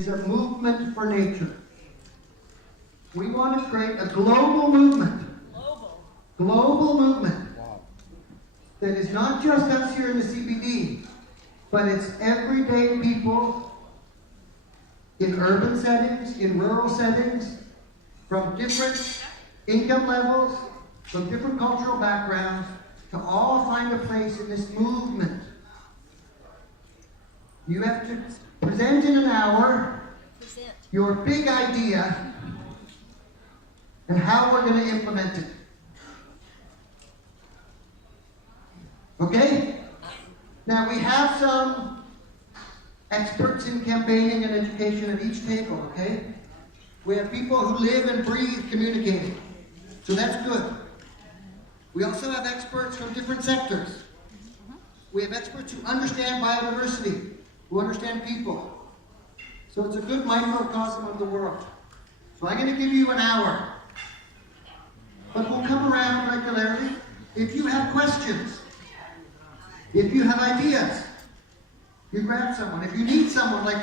is a movement for nature. We want to create a global movement. Global movement. That is not just us here in the CBD, but it's everyday people in urban settings, in rural settings, from different income levels, from different cultural backgrounds, to all find a place in this movement. You have to present in an hour your big idea and how we're going to implement it. Okay? Now we have some experts in campaigning and education at each table, okay? We have people who live and breathe communicating. So that's good. We also have experts from different sectors. We have experts who understand biodiversity, who understand people. So it's a good microcosm of the world. So I'm going to give you an hour. But we'll come around regularly. If you have questions, if you have ideas, you grab someone. If you need someone like